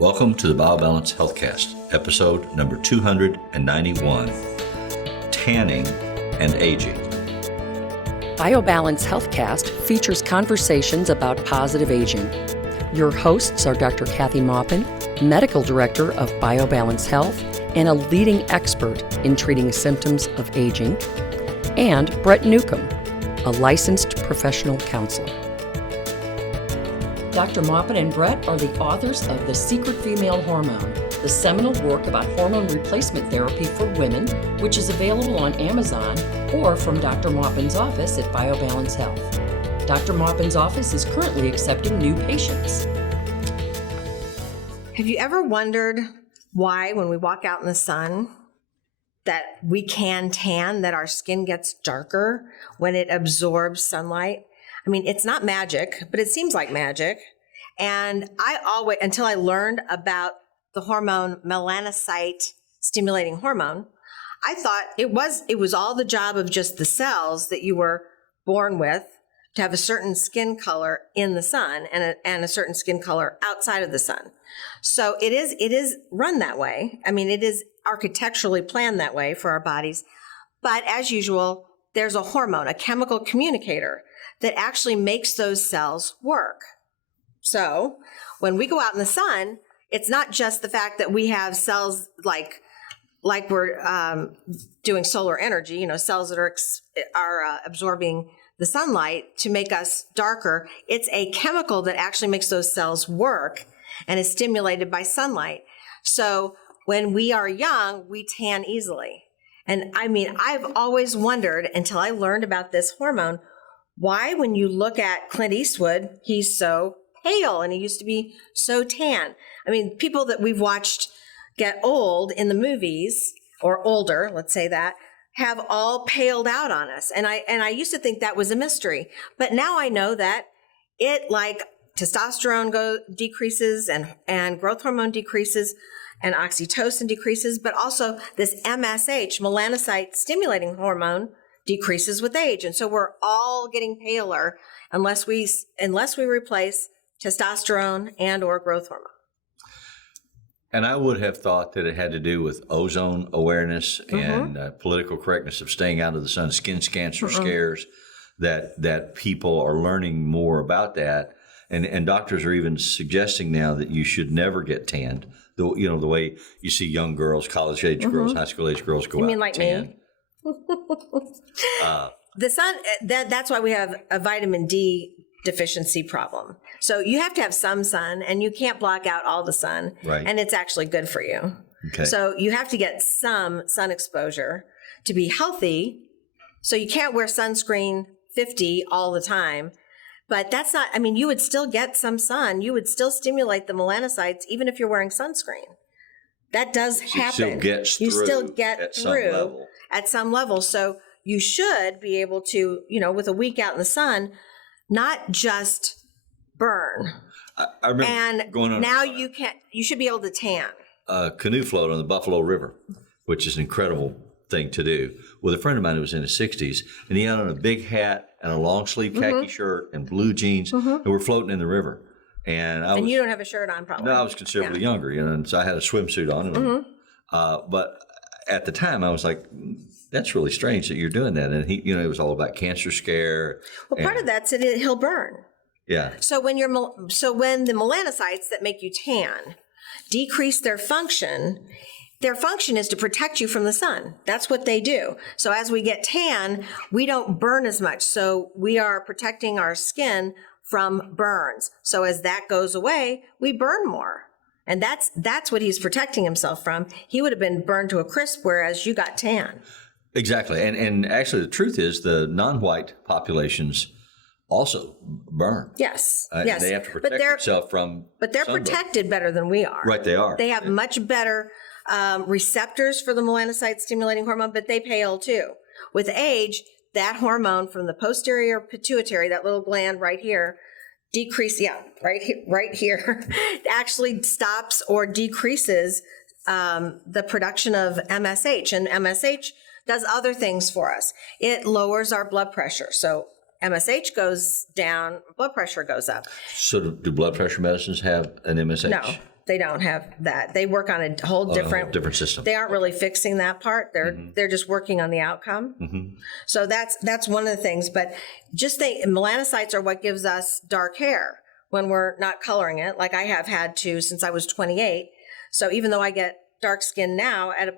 Welcome to the BioBalance Healthcast, episode number 291, Tanning and Aging. BioBalance Healthcast features conversations about positive aging. Your hosts are Dr. Kathy Maupin, Medical Director of BioBalance Health and a leading expert in treating symptoms of aging, and Brett Newcomb, a licensed professional counselor. Dr. Maupin and Brett are the authors of The Secret Female Hormone, the seminal work about hormone replacement therapy for women, which is available on Amazon or from Dr. Maupin's office at BioBalance Health. Dr. Maupin's office is currently accepting new patients. Have you ever wondered why, when we walk out in the sun, that we can tan, that our skin gets darker when it absorbs sunlight? I mean, it's not magic, but it seems like magic. And I always, until I learned about the hormone melanocyte stimulating hormone, I thought it was all the job of just the cells that you were born with to have a certain skin color in the sun and a certain skin color outside of the sun. So it is run that way. I mean, it is architecturally planned that way for our bodies. But as usual, there's a hormone, a chemical communicator that actually makes those cells work. So when we go out in the sun, it's not just the fact that we have cells like we're doing solar energy, cells that are absorbing the sunlight to make us darker. It's a chemical that actually makes those cells work and is stimulated by sunlight. So when we are young, we tan easily. And I mean, I've always wondered until I learned about this hormone, why when you look at Clint Eastwood, he's so pale and he used to be so tan. I mean, people that we've watched get old in the movies, or older, let's say that, have all paled out on us. And I used to think that was a mystery. But now I know that it, like testosterone decreases and growth hormone decreases and oxytocin decreases, but also this MSH, melanocyte stimulating hormone, decreases with age. And so we're all getting paler unless we replace testosterone and or growth hormone. And I would have thought that it had to do with ozone awareness and political correctness of staying out of the sun, skin cancer scares, that people are learning more about that. And doctors are even suggesting now that you should never get tanned. The way you see young girls, college-age girls, high school-age girls go out. You mean like tan. me? The sun, that's why we have a vitamin D deficiency problem. So you have to have some sun, and you can't block out all the sun, right. And it's actually good for you. Okay. So you have to get some sun exposure to be healthy. So you can't wear sunscreen 50 all the time. But that's not, I mean, you would still get some sun. You would still stimulate the melanocytes even if you're wearing sunscreen. That does happen. You still get through at some level. So you should be able to, with a week out in the sun, not just burn. I remember going on. Now you should be able to tan. A canoe float on the Buffalo River, which is an incredible thing to do, with a friend of mine who was in his 60s, and he had on a big hat and a long sleeve khaki shirt and blue jeans, and we're floating in the river. And you don't have a shirt on, probably. No, I was considerably younger, and so I had a swimsuit on. But at the time, I was like, that's really strange that you're doing that. And he, it was all about cancer scare. Well, part of that's that he'll burn. Yeah. So when the melanocytes that make you tan decrease their function is to protect you from the sun. That's what they do. So as we get tan, we don't burn as much. So we are protecting our skin from burns. So as that goes away, we burn more. And that's what he's protecting himself from. He would have been burned to a crisp, whereas you got tan. Exactly. And actually the truth is the non-white populations also burn. Yes. Yes. They have to protect themselves from But they're sunburn. Protected better than we are. Right, they are. They have much better receptors for the melanocyte stimulating hormone, but they pale too. With age, that hormone from the posterior pituitary, that little gland right here, right here, actually stops or decreases the production of MSH. And MSH does other things for us. It lowers our blood pressure. So MSH goes down, blood pressure goes up. So do blood pressure medicines have an MSH? No. they don't have that. They work on a whole different system. They aren't really fixing that part. They're just working on the outcome. So that's one of the things. But just think, melanocytes are what gives us dark hair when we're not coloring it, like I have had to since I was 28. So even though I get dark skin now, at a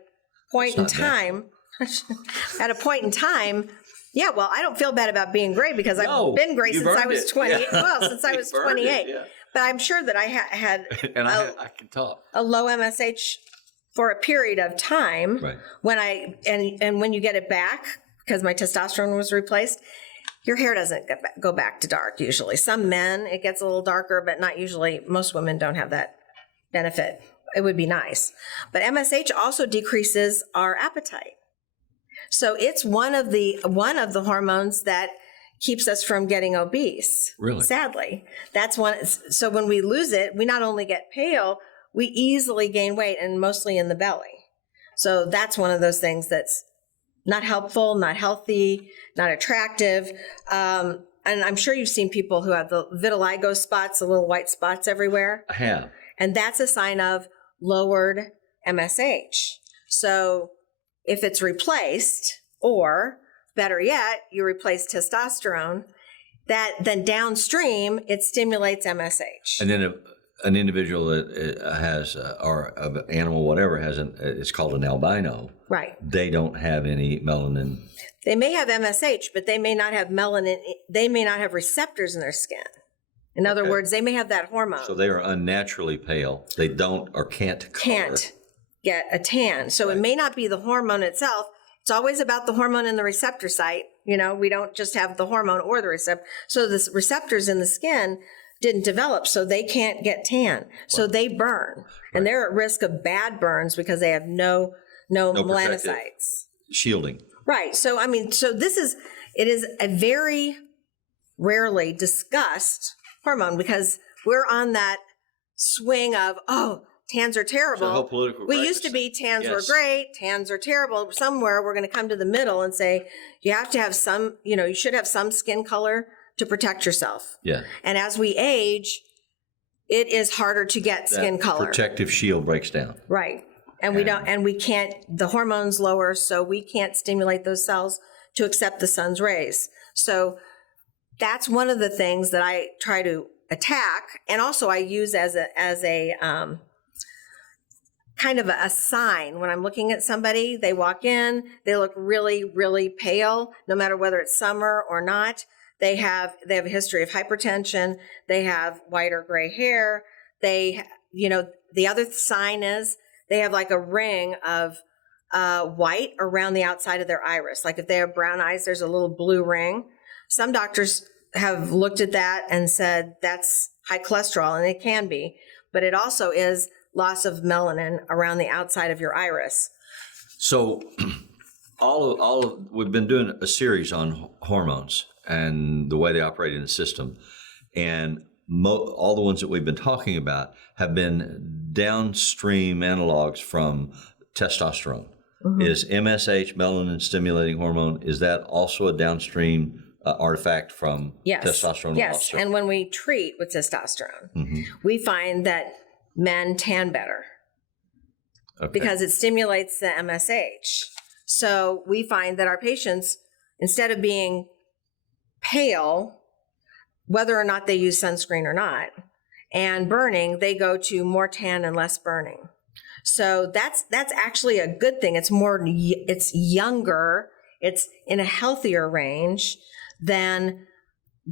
point in time, yeah, well, I don't feel bad about being gray because I've been gray since I was 28. Well, since I was 28. But I'm sure that I had and I can talk a low MSH for a period of time. Right. When and when you get it back, because my testosterone was replaced, your hair doesn't go back to dark usually. Some men, it gets a little darker, but not usually. Most women don't have that benefit. It would be nice. But MSH also decreases our appetite. So it's one of the hormones that keeps us from getting obese. Really? Sadly. That's one. So when we lose it, we not only get pale, we easily gain weight, and mostly in the belly. So that's one of those things that's not helpful, not healthy, not attractive. And I'm sure you've seen people who have the vitiligo spots, the little white spots everywhere. I have. And that's a sign of lowered MSH. So if it's replaced, or better yet, you replace testosterone, then downstream, it stimulates MSH. And then an individual that has, or an animal, whatever, it's called an albino. Right. They don't have any melanin. They may have MSH, but they may not have melanin. They may not have receptors in their skin. In other words, they may have that hormone. So they are unnaturally pale. They don't or can't color. Can't get a tan. So it may not be the hormone itself. It's always about the hormone in the receptor site. You know, we don't just have the hormone or the receptor. So the receptors in the skin didn't develop, so they can't get tan. So they burn. And they're at risk of bad burns because they have no melanocytes. Shielding. Right. So, I mean, it is a very rarely discussed hormone because we're on that swing of, tans are terrible. So the whole political we used to be tans were great, tans are terrible. Somewhere we're going to come to the middle and say you have to have some, you should have some skin color to protect yourself. Yeah. And as we age, it is harder to get skin color. Protective shield breaks down. Right. And we can't, the hormones lower, so we can't stimulate those cells to accept the sun's rays. So that's one of the things that I try to attack. And also I use as a kind of a sign when I'm looking at somebody. They walk in, they look really, really pale, no matter whether it's summer or not. They have a history of hypertension. They have white or gray hair. The other sign is they have like a ring of white around the outside of their iris. Like if they have brown eyes, there's a little blue ring. Some doctors have looked at that and said that's high cholesterol, and it can be, but it also is loss of melanin around the outside of your iris. So we've been doing a series on hormones and the way they operate in the system. And all the ones that we've been talking about have been downstream analogs from testosterone. Mm-hmm. Is MSH, melanin stimulating hormone, is that also a downstream artifact from testosterone? Yes, also? And when we treat with testosterone, we find that men tan better because it stimulates the MSH. So we find that our patients, instead of being pale, whether or not they use sunscreen or not, and burning, they go to more tan and less burning. So that's actually a good thing. It's younger, it's in a healthier range than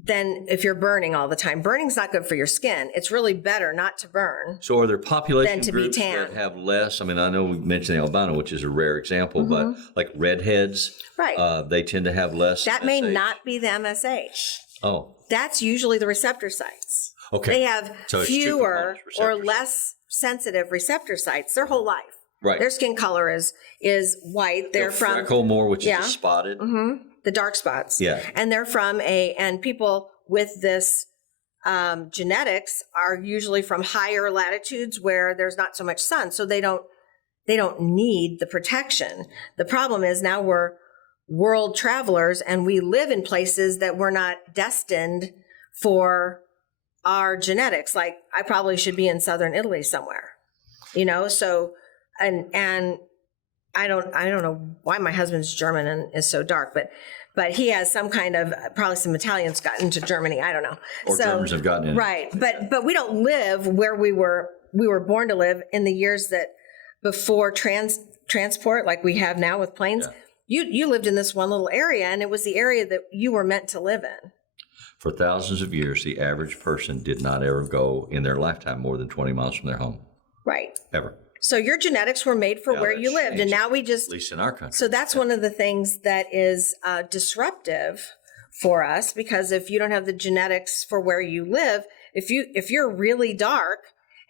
if you're burning all the time. Burning's not good for your skin. It's really better not to burn. So are there population than to groups be tan. that have less? I mean, I know we mentioned the albino, which is a rare example, but like redheads, right? They tend to have less. That may not be the MSH. Oh. That's usually the receptor sites. Okay. They have fewer or receptors. Less sensitive receptor sites their whole life. Right. Their skin color is white. They're from freckle more, which is spotted. Mm-hmm. The dark spots. Yeah. And they're from and people with this genetics are usually from higher latitudes where there's not so much sun. So they don't need the protection. The problem is now we're world travelers and we live in places that we're not destined for our genetics. Like I probably should be in southern Italy somewhere, so and I don't know why my husband's German and is so dark, but he has some kind of, probably some Italians got into Germany. I don't know. Or Germans have gotten in. Right. But we don't live where we were born to live in the years that before transport, like we have now with planes. Yeah. You lived in this one little area, and it was the area that you were meant to live in. For thousands of years, the average person did not ever go in their lifetime more than 20 miles from their home. Right. Ever. So your genetics were made for where you lived, and now we just, at least in our country. So that's one of the things that is disruptive for us, because if you don't have the genetics for where you live, if you're really dark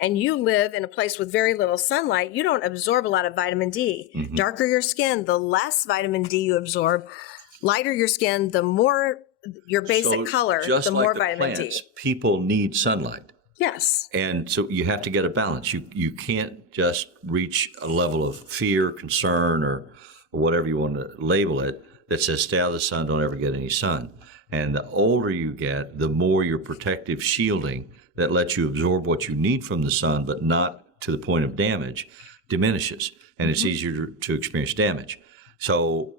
and you live in a place with very little sunlight, you don't absorb a lot of vitamin D. Mm-hmm. Darker your skin, the less vitamin D you absorb. Lighter your skin, the more your basic color, the more vitamin D. People need sunlight. Yes. And so you have to get a balance. You can't just reach a level of fear, concern, or whatever you want to label it that says stay out of the sun, don't ever get any sun. And the older you get, the more your protective shielding that lets you absorb what you need from the sun, but not to the point of damage, diminishes. And it's easier to experience damage. So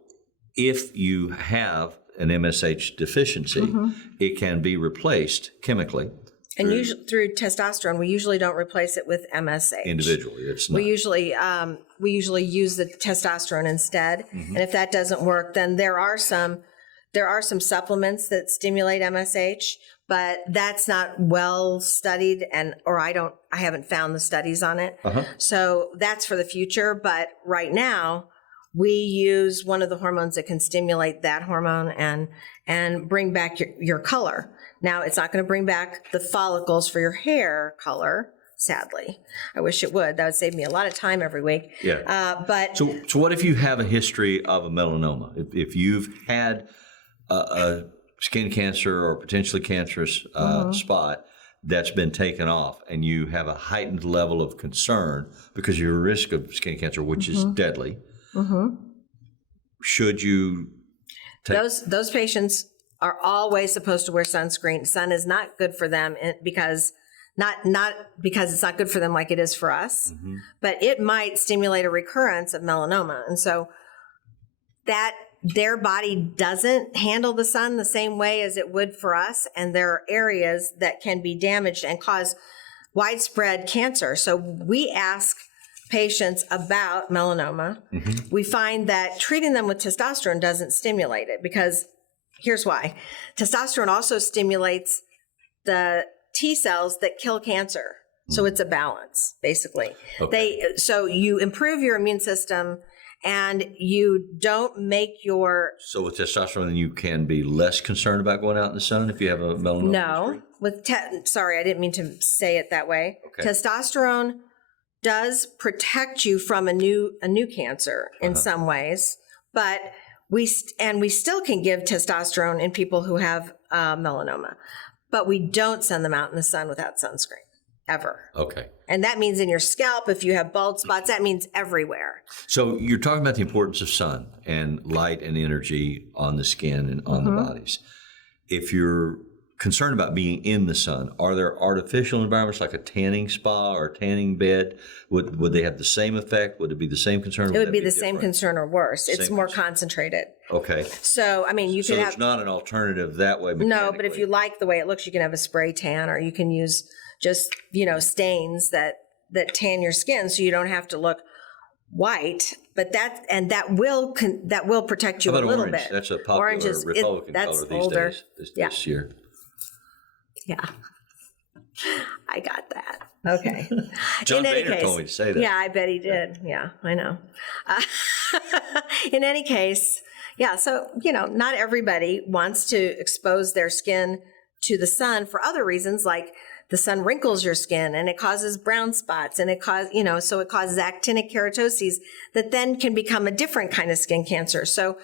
if you have an MSH deficiency, it can be replaced chemically. And usually through testosterone, we usually don't replace it with MSH. Individually, it's not. We usually use the testosterone instead, and if that doesn't work, then there are some supplements that stimulate MSH, but that's not well studied, I haven't found the studies on it. So that's for the future. But right now, we use one of the hormones that can stimulate that hormone and bring back your color. Now, it's not going to bring back the follicles for your hair color, sadly. I wish it would. That would save me a lot of time every week. Yeah. But so what if you have a history of a melanoma? If you've had a skin cancer or potentially cancerous spot that's been taken off, and you have a heightened level of concern because of your risk of skin cancer, which is deadly, should you take those patients are always supposed to wear sunscreen. Sun is not good for them because not because it's not good for them like it is for us, but it might stimulate a recurrence of melanoma. And so that their body doesn't handle the sun the same way as it would for us. And there are areas that can be damaged and cause widespread cancer. So we ask patients about melanoma. We find that treating them with testosterone doesn't stimulate it, because here's why. Testosterone also stimulates the T cells that kill cancer. So it's a balance, basically. Okay. So you improve your immune system, and you don't make your... So with testosterone, then you can be less concerned about going out in the sun if you have a melanoma? No. Sorry, I didn't mean to say it that way. Okay. Testosterone does protect you from a new cancer in some ways, but we still can give testosterone in people who have melanoma, but we don't send them out in the sun without sunscreen ever. Okay. And that means in your scalp, if you have bald spots, that means everywhere. So you're talking about the importance of sun and light and energy on the skin and on the bodies. If you're concerned about being in the sun, are there artificial environments like a tanning spa or a tanning bed? Would they have the same effect? Would it be the same concern? It would be the same concern or worse. It's more concentrated. Okay. So, I mean, you could have... So there's not an alternative that way mechanically. No, but if you like the way it looks, you can have a spray tan, or you can use just, stains that tan your skin so you don't have to look white. But that will protect you a little orange? Bit. That's a popular Republican color these days, this year. Yeah. I got that. Okay. John Boehner told me to say that. Yeah, I bet he did. Yeah, I know. In any case, yeah, so, not everybody wants to expose their skin to the sun for other reasons, like the sun wrinkles your skin and it causes brown spots, and so it causes actinic keratoses that then can become a different kind of skin cancer. So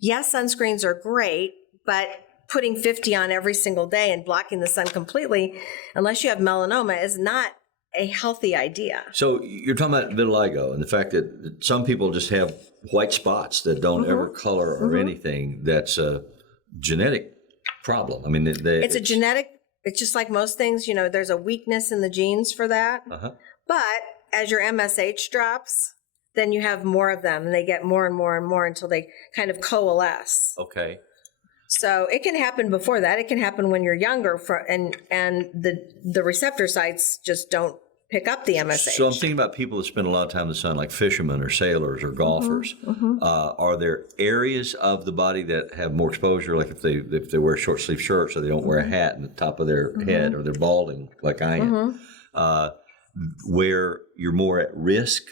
yes, sunscreens are great, but putting 50 on every single day and blocking the sun completely, unless you have melanoma, is not a healthy idea. So you're talking about vitiligo and the fact that some people just have white spots that don't ever color or anything. That's a genetic problem. I mean, it's a genetic it's just like most things, there's a weakness in the genes for that. Uh-huh. But as your MSH drops, then you have more of them and they get more and more and more until they kind of coalesce. Okay. So it can happen before that. It can happen when you're younger and the receptor sites just don't pick up the MSH. So I'm thinking about people that spend a lot of time in the sun, like fishermen or sailors or golfers. Are there areas of the body that have more exposure, like if they wear short sleeve shirts or they don't wear a hat in the top of their head or they're balding like I am, where you're more at risk?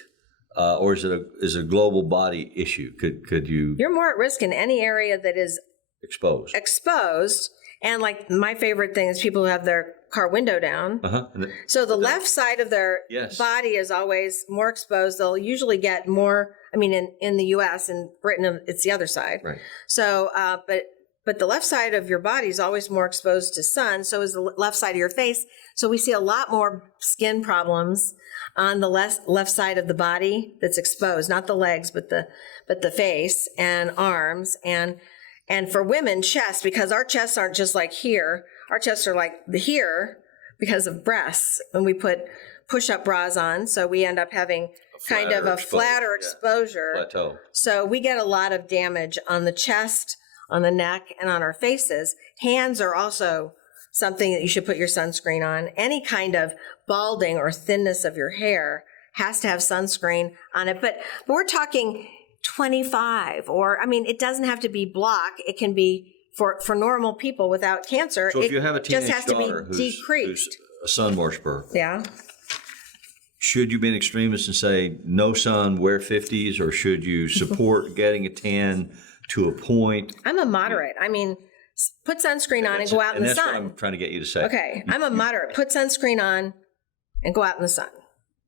Or is it a global body issue? Could you? You're more at risk in any area that is exposed. And like my favorite thing is people who have their car window down. So the left side of their body is always more exposed. They'll usually get more. I mean, in the U.S. and Britain, it's the other side. Right. So, but the left side of your body is always more exposed to sun. So is the left side of your face. So we see a lot more skin problems on the left side of the body that's exposed, not the legs, but the face and arms and for women, chest, because our chests aren't just like here. Our chests are like here because of breasts when we put push-up bras on. So we end up having kind of a flatter exposure. Plateau. So we get a lot of damage on the chest, on the neck, and on our faces. Hands are also something that you should put your sunscreen on. Any kind of balding or thinness of your hair has to have sunscreen on it. But we're talking 25 or, I mean, it doesn't have to be block. It can be for normal people without cancer. So if you have a teenage just has to be daughter decreased. who's a sun worshiper, yeah. Should you be an extremist and say no sun, wear 50s, or should you support getting a tan to a point? I'm a moderate. I mean, put sunscreen on and go out in the sun. That's what I'm trying to get you to say. Okay. I'm a moderate. Put sunscreen on and go out in the sun.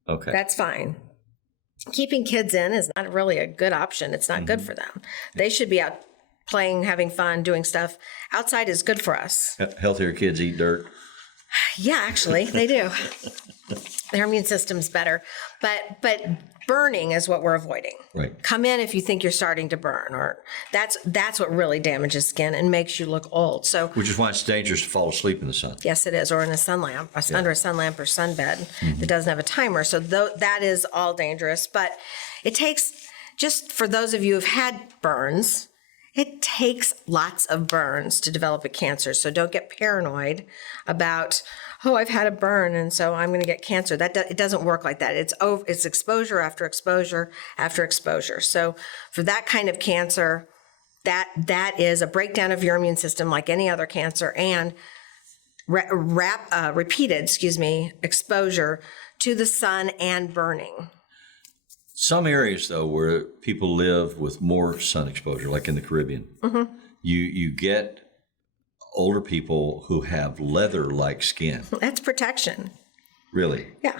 Okay. That's fine. Keeping kids in is not really a good option. It's not good for them. They should be out playing, having fun, doing stuff. Outside is good for us. Healthier kids eat dirt. Yeah, actually, they do. Their immune system's better. But burning is what we're avoiding. Right. Come in if you think you're starting to burn, or that's what really damages skin and makes you look old. So, which is why it's dangerous to fall asleep in the sun. Yes, it is, or in a sun lamp, under a sun lamp or sunbed that doesn't have a timer. So that is all dangerous. But it takes, just for those of you who've had burns, it takes lots of burns to develop a cancer. So don't get paranoid about, oh, I've had a burn and so I'm going to get cancer. It doesn't work like that. It's exposure after exposure after exposure. So for that kind of cancer, that is a breakdown of your immune system like any other cancer, and repeated exposure to the sun and burning. Some areas, though, where people live with more sun exposure, like in the Caribbean, you get older people who have leather-like skin. That's protection. Really? Yeah.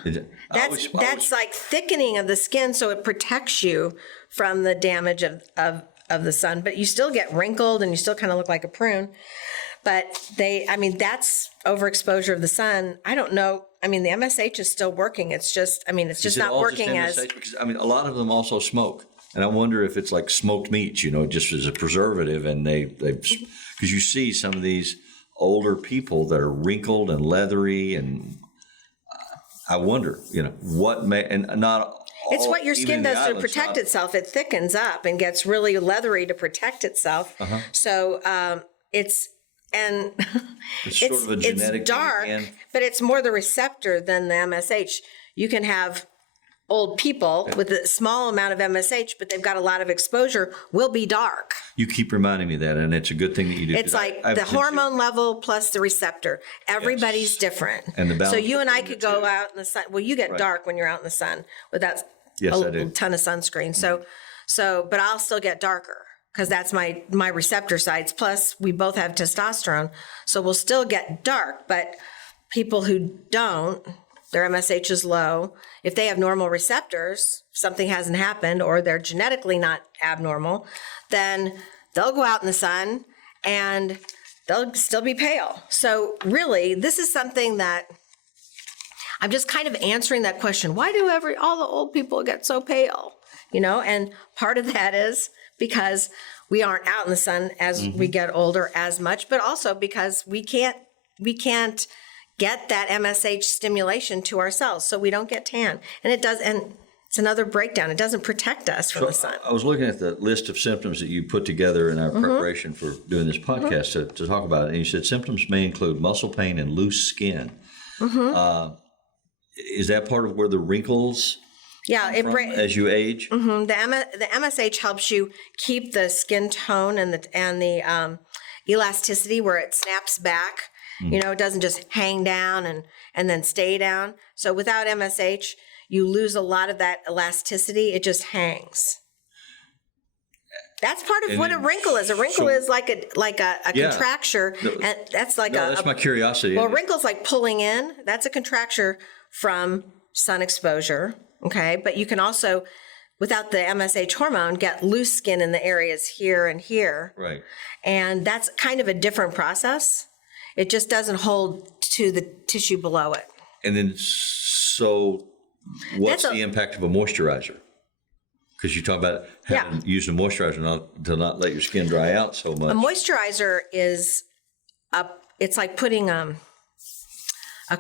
That's like thickening of the skin, so it protects you from the damage of the sun. But you still get wrinkled and you still kind of look like a prune. But that's overexposure of the sun. I don't know. I mean, the MSH is still working. It's just, it's not working as. Because, a lot of them also smoke. And I wonder if it's like smoked meats, just as a preservative. And because you see some of these older people that are wrinkled and leathery. And I wonder, what may, and not. It's what your skin does to protect itself. It thickens up and gets really leathery to protect itself. So it's sort of a genetic it's dark, but it's more the receptor than the MSH. You can have old people with a small amount of MSH, but they've got a lot of exposure, will be dark. You keep reminding me of that, and it's a good thing that you do. It's like the hormone level plus the receptor. Everybody's different. And the balance. So you and I could go out in the sun. Well, you get dark when you're out in the sun without a ton of sunscreen. So, but I'll still get darker, because that's my receptor sites. Plus, we both have testosterone, so we'll still get dark. But people who don't, their MSH is low. If they have normal receptors, something hasn't happened, or they're genetically not abnormal, then they'll go out in the sun and they'll still be pale. So really, this is something that I'm just kind of answering that question. Why do all the old people get so pale? And part of that is because we aren't out in the sun as we get older as much, but also because we can't get that MSH stimulation to our cells, so we don't get tan. And it's another breakdown. It doesn't protect us from the sun. I was looking at the list of symptoms that you put together in our preparation for doing this podcast to talk about it, and you said symptoms may include muscle pain and loose skin. Is that part of where the wrinkles as you age? The MSH helps you keep the skin tone and the elasticity where it snaps back. It doesn't just hang down and then stay down. So without MSH, you lose a lot of that elasticity. It just hangs. That's part of what a wrinkle is. A wrinkle is like a contracture, and that's like that's my curiosity. Well, a wrinkle's like pulling in. That's a contracture from sun exposure. Okay, but you can also, without the MSH hormone, get loose skin in the areas here and here. Right. And that's kind of a different process. It just doesn't hold to the tissue below it. And then, so what's the impact of a moisturizer? Because you talk about using a moisturizer to not let your skin dry out so much. A moisturizer is it's like putting a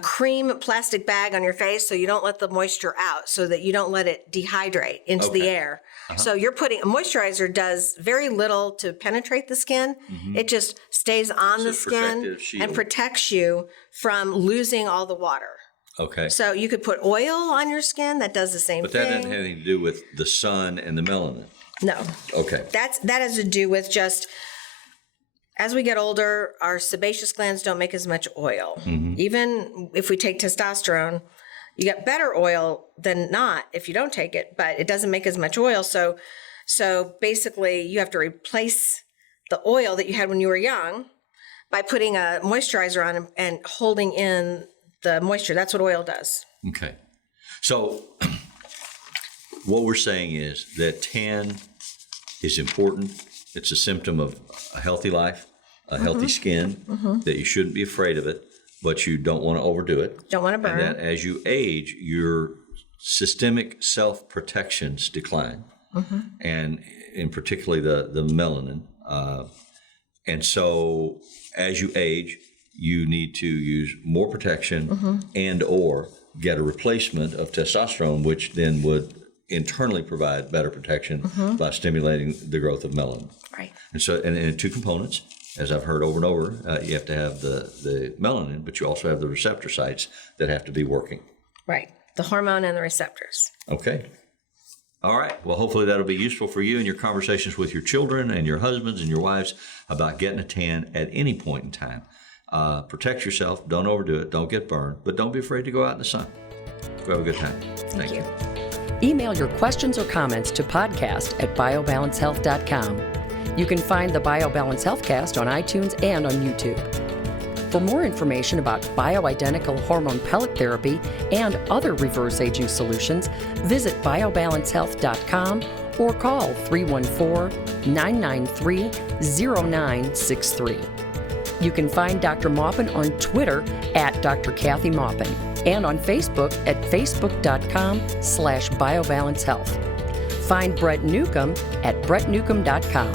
cream plastic bag on your face so you don't let the moisture out, so that you don't let it dehydrate into the air. So a moisturizer does very little to penetrate the skin. It just stays on the skin and protects you from losing all the water. Okay. So you could put oil on your skin that does the same thing. But that doesn't have anything to do with the sun and the melanin. No. Okay. That has to do with just, as we get older, our sebaceous glands don't make as much oil. Even if we take testosterone, you get better oil than not if you don't take it, but it doesn't make as much oil. So basically you have to replace the oil that you had when you were young by putting a moisturizer on and holding in the moisture. That's what oil does. Okay. So what we're saying is that tan is important. It's a symptom of a healthy life, a healthy skin, that you shouldn't be afraid of it, but you don't want to overdo it. Don't want to burn. And that as you age, your systemic self-protections decline, and in particularly the melanin. And so as you age, you need to use more protection and or get a replacement of testosterone, which then would internally provide better protection by stimulating the growth of melanin. Right. And so, and two components, as I've heard over and over, you have to have the melanin, but you also have the receptor sites that have to be working. Right. The hormone and the receptors. Okay. All right. Well, hopefully that'll be useful for you in your conversations with your children and your husbands and your wives about getting a tan at any point in time. Protect yourself. Don't overdo it. Don't get burned. But don't be afraid to go out in the sun. Go have a good time. Thank you. Email your questions or comments to podcast@biobalancehealth.com. You can find the BioBalance Healthcast on iTunes and on YouTube. For more information about bioidentical hormone pellet therapy and other reverse aging solutions, visit biobalancehealth.com or call 314-993-0963. You can find Dr. Maupin on Twitter @Dr. Kathy Maupin and on Facebook at facebook.com/biobalancehealth. Find Brett Newcomb at brettnewcomb.com.